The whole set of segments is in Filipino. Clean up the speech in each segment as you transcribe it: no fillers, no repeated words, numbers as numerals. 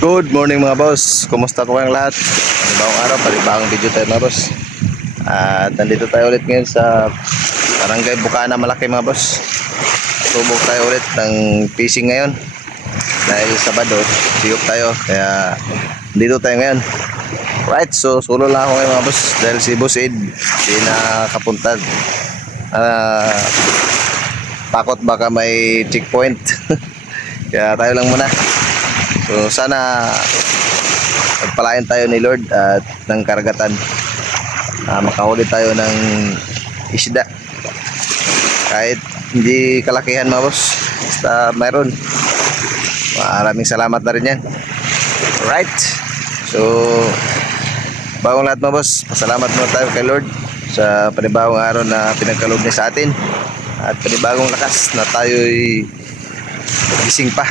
Good morning mga boss. Kumusta po kayong lahat? Panibagong araw, panibagong video tayo mga boss. At nandito tayo ulit ngayon sa Barangay Bukana, Malaki mga boss. Subok tayo ulit ng fishing ngayon. Dahil Sabado, siyop tayo. Kaya dito tayo ngayon. Right, so solo lang ako ngayon mga boss. Dahil si Boss Ed, di nakapunta. Takot baka may checkpoint. Kaya tayo lang muna. So sana pagpalain tayo ni Lord at ng karagatan, makahuli tayo ng isda kahit hindi kalakihan mga boss, basta mayroon. Maraming salamat na rin yan. Alright, so bagong lahat mga boss, pasalamat muna tayo kay Lord sa panibagong araw na pinagkaloob niya sa atin at panibagong lakas na tayo'y gising pa.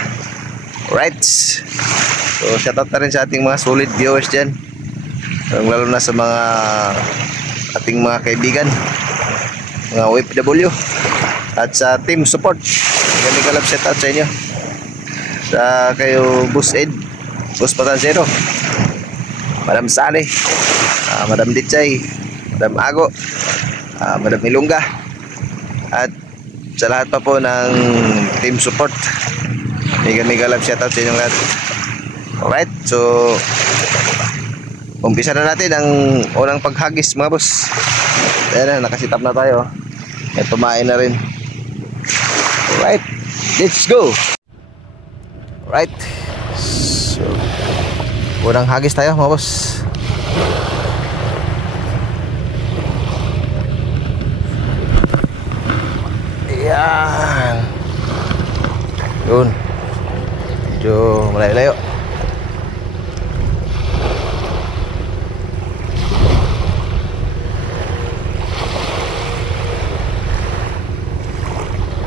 Alright, so shoutout na rin sa ating mga solid viewers dyan, lalo na sa mga ating mga kaibigan, mga OFW at sa team support. Ganda kalap shoutout sa inyo, sa kayo Boss Ed, Boss Patanzero, Madam Sally, Madam Dichay, Madam Ago, Madam Ilongga, at sa lahat pa po ng team support. Mega love shoutout sa inyong lahat. Alright, so umpisa na natin ang unang paghagis mga boss. Ayan na, nakasitap na tayo. At tumain na rin. Alright, let's go. Alright, so unang hagis tayo mga boss. Ayan, yun, medyo malayo-layo.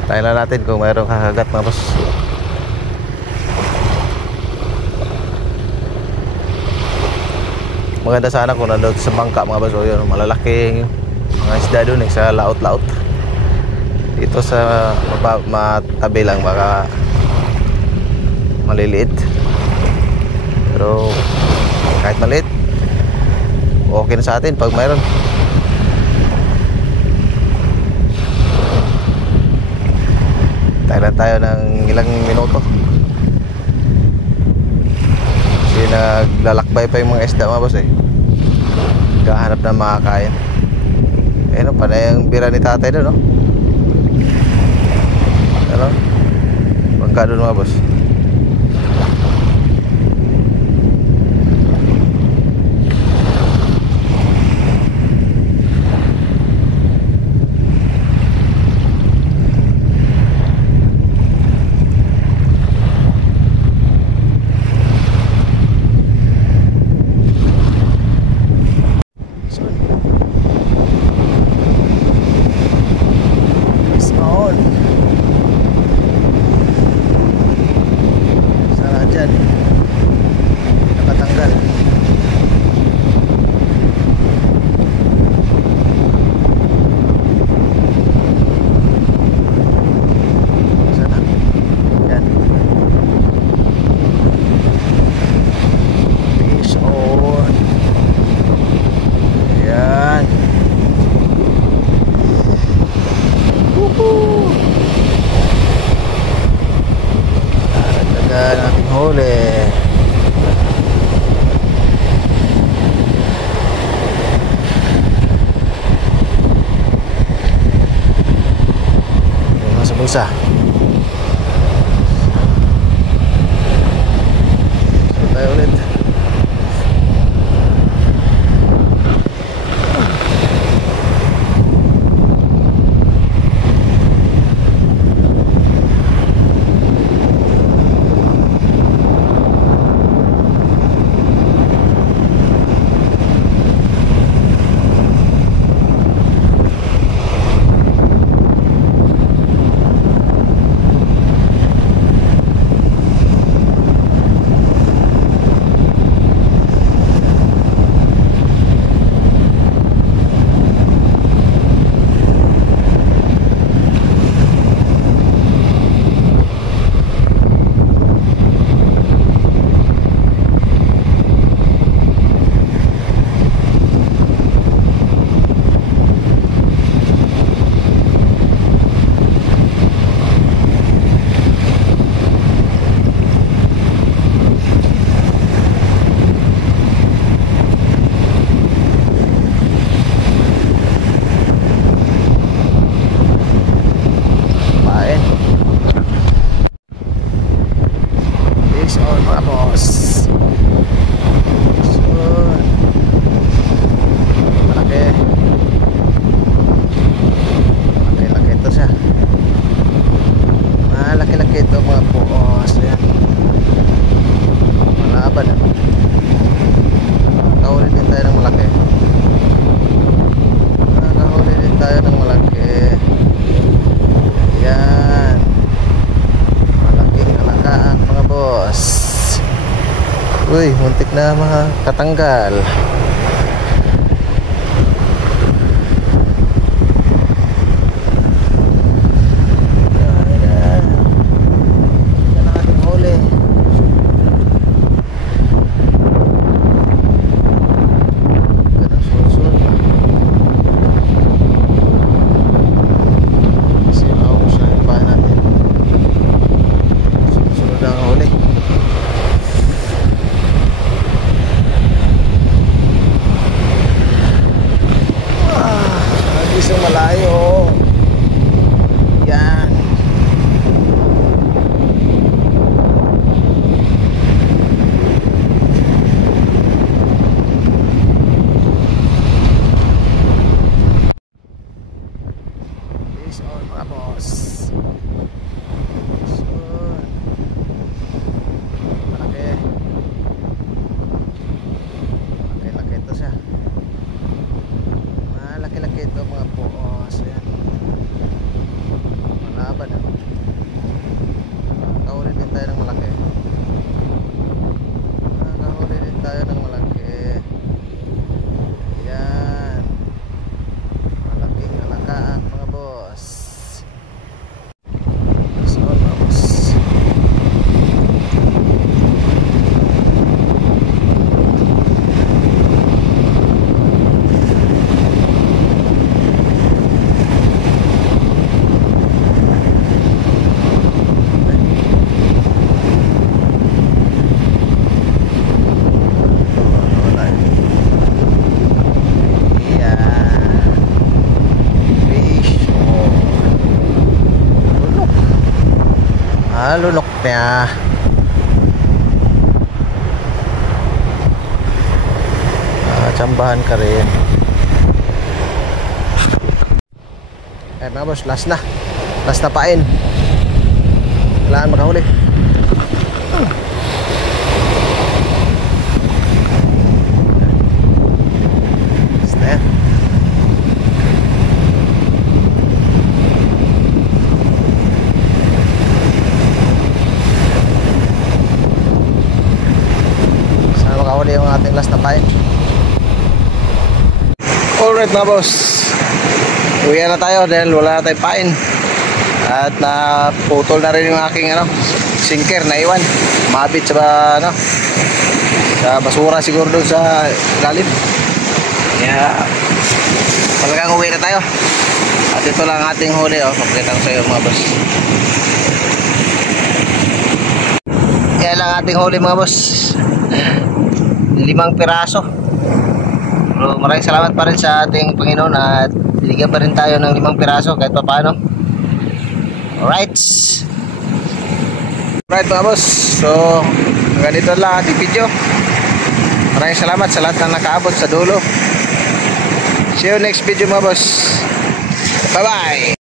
Tayo na natin kung mayroong kakagat mga boss. Maganda sana kung nandun sa bangka mga boss. O yun, malalaking mga isda dun sa laot-laot. Dito sa matabi lang baka maliliit, pero kahit maliit okay na sa atin pag mayroon. Tayo ng ilang minuto kasi naglalakbay pa yung mga isda mga boss kahanap na makakain. Ayun, panay yung bira ni tatay doon, no? Ano? Bangka doon mga boss. Isa. So tayo ulit. boss. So, malaki. Laki-laki ito siya. Malaki-laki ito mga boss. Ayan. Malaban. Nakahuli din tayo ng malaki. Nakahuli din tayo ng malaki. Ayan. Malaking alakaan mga boss. Uy, muntik na mga katanggal. Ayan. Yan ang ating huli. Ganang sunod-sunod. Kasi maubos na yung bahay natin. Sunod-sunod ang huli. Isang malayo. Yan. Fish on mga boss. So, malaki. Laki-laki ito siya. Malaki-laki ito mga boss. Ayan. Malaban. Nakahuli din tayo ng malaki. Nakahuli din tayo ng malaki. Ayan. Malaking alakaan mga boss. So mga boss. Lunok niya. Tsambahan ka rin. Eh mga boss, last na pain. Kailangan makahuli. Last na yan. Makahuli yung ating last na pain. Alright mga boss, uwi na tayo dahil wala na tayong pain. At naputol na rin yung aking sinker na iwan. Mabit sa sa basura siguro doon sa lalim. Kaya talagang uwi na tayo. At ito lang ating huli. Papakita ko sa iyo mga boss. Yan lang ating huli mga boss. 5 piraso. Pero maraming salamat pa rin sa ating Panginoon at binigyan pa rin tayo ng 5 piraso kahit pa paano. Alright mga boss, so ganito lang ating video. Maraming salamat sa lahat na nakaabot sa dulo. See you next video mga boss. Bye bye.